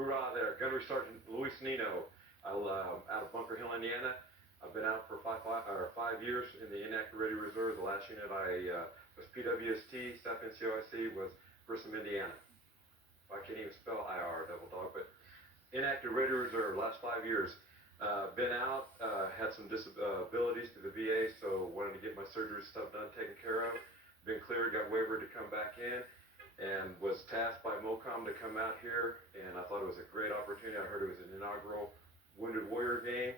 Hoorah there, Gunnery Sergeant Luis Nino, out of Bunker Hill, Indiana. I've been out for 5 years in the inactive ready reserve. The last unit I was PWST, Staff NCOIC, was Grissom, Indiana. I can't even spell IR, double dog, but inactive ready reserve, last 5 years. Been out, had some disabilities through the VA, so wanted to get my surgery stuff done, taken care of. Been cleared, got waived to come back in, and was tasked by MOCOM to come out here, and I thought it was a great opportunity. I heard it was an inaugural Wounded Warrior game,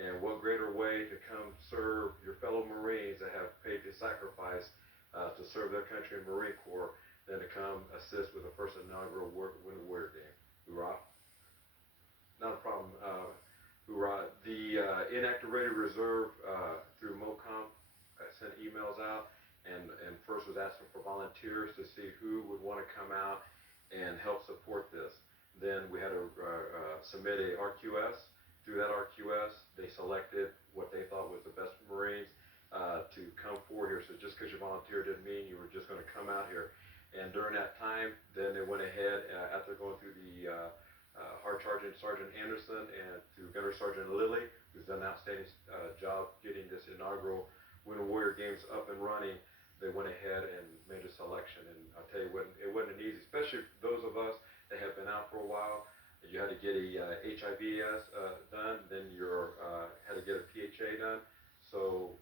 and what greater way to come serve your fellow Marines that have paid the sacrifice to serve their country in Marine Corps than to come assist with the first inaugural Wounded Warrior game. Hoorah. Not a problem. Hoorah. The inactive ready reserve through MOCOM sent emails out, and first was asking for volunteers to see who would want to come out and help support this. Then we had to submit a RQS. Through that RQS, they selected what they thought was the best Marines to come forward here. So just because you volunteered didn't mean you were just going to come out here. And during that time, then they went ahead, after going through the Hard Sergeant Anderson and through Gunnery Sergeant Lilly, who's done an outstanding job getting this inaugural Winter Warrior Games up and running, they went ahead and made a selection. And I'll tell you, it wasn't easy, especially those of us that have been out for a while. You had to get a HIVS done, then you had to get a PHA done. So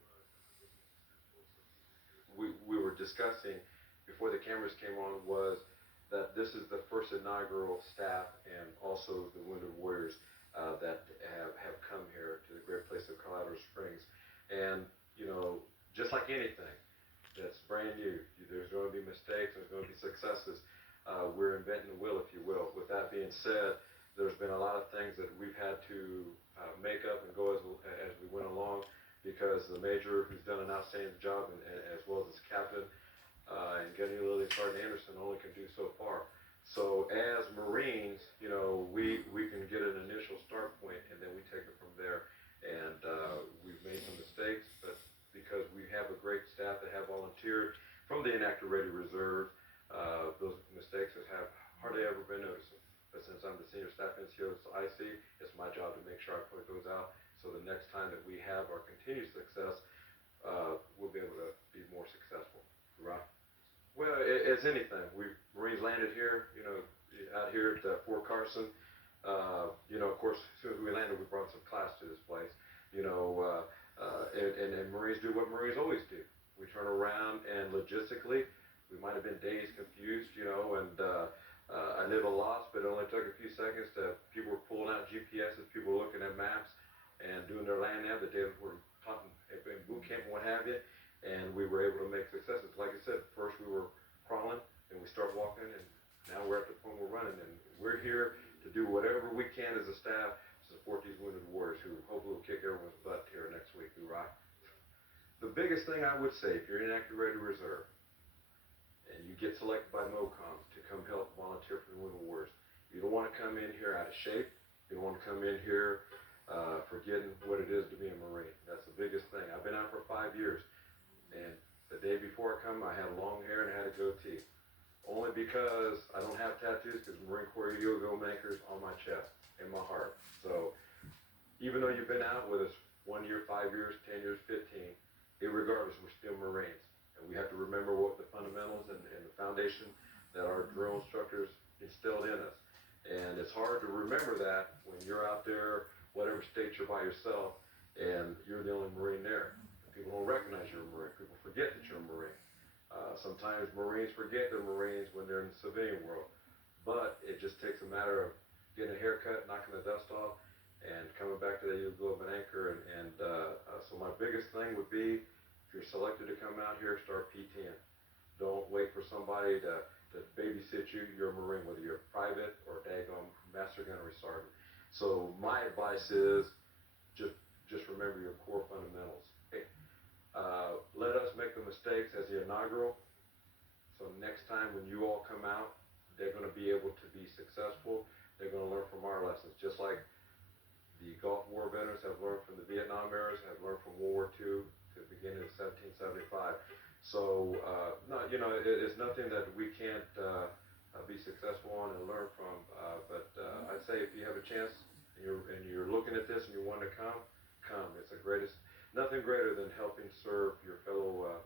we were discussing before the cameras came on was that this is the first inaugural staff and also the Wounded Warriors that have come here to the great place of Colorado Springs. And, you know, just like anything that's brand new, there's going to be mistakes, there's going to be successes. We're inventing the wheel, if you will. With that being said, there's been a lot of things that we've had to make up and go as we went along, because the major, who's done an outstanding job, and as well as his captain, and Gunnery Lilly and Sergeant Anderson only can do so far. So as Marines, you know, we can get an initial start point, and then we take it from there. And we've made some mistakes, but because we have a great staff that have volunteered from the inactive ready reserve, those mistakes have hardly ever been noticed. But since I'm the senior staff NCOIC, it's my job to make sure I point those out, so the next time that we have our continued success, we'll be able to be more successful. Right? Well, it's anything. Marines landed here, you know, out here at Fort Carson. You know, of course, as soon as we landed, we brought some class to this place. You know, and Marines do what Marines always do. We turn around, and logistically, we might have been dazed, confused, you know, and I did a loss, but it only took a few seconds to people were pulling out GPSs, people were looking at maps and doing their land nav that they were taught in boot camp and what have you, and we were able to make successes. Like I said, first we were crawling, and we start walking, and now we're at the point we're running, and we're here to do whatever we can as a staff to support these Wounded Warriors, who hopefully will kick everyone's butt here next week. Hoorah. The biggest thing I would say, if you're in active ready reserve, and you get selected by MOCOM to come help volunteer for the Wounded Warriors, you don't want to come in here out of shape. You don't want to come in here forgetting what it is to be a Marine. That's the biggest thing. I've been out for 5 years, and the day before I come, I had long hair and I had a goatee. Only because I don't have tattoos, because Marine Corps yoga makers on my chest, in my heart. So even though you've been out with us 1 year, 5 years, 10 years, 15, irregardless, we're still Marines. And we have to remember what the fundamentals and the foundation that our drill instructors instilled in us. And it's hard to remember that when you're out there, whatever state you're by yourself, and you're the only Marine there. People don't recognize you're a Marine. People forget that you're a Marine. Sometimes Marines forget they're Marines when they're in the civilian world. But it just takes a matter of getting a haircut, knocking the dust off, and coming back to the glow of an anchor. So my biggest thing would be, if you're selected to come out here, start PTing. Don't wait for somebody to babysit you. You're a Marine, whether you're a private or a daggone master gunnery sergeant. So my advice is just remember your core fundamentals. Hey, let us make the mistakes as the inaugural. So next time when you all come out, they're going to be able to be successful. They're going to learn from our lessons, just like the Gulf War veterans have learned from the Vietnam eras, have learned from World War II to the beginning of 1775. So, no, you know, it's nothing that we can't be successful on and learn from, but I'd say say, if you have a chance and you're looking at this and you want to come, come. It's the greatest, nothing greater than helping serve your fellow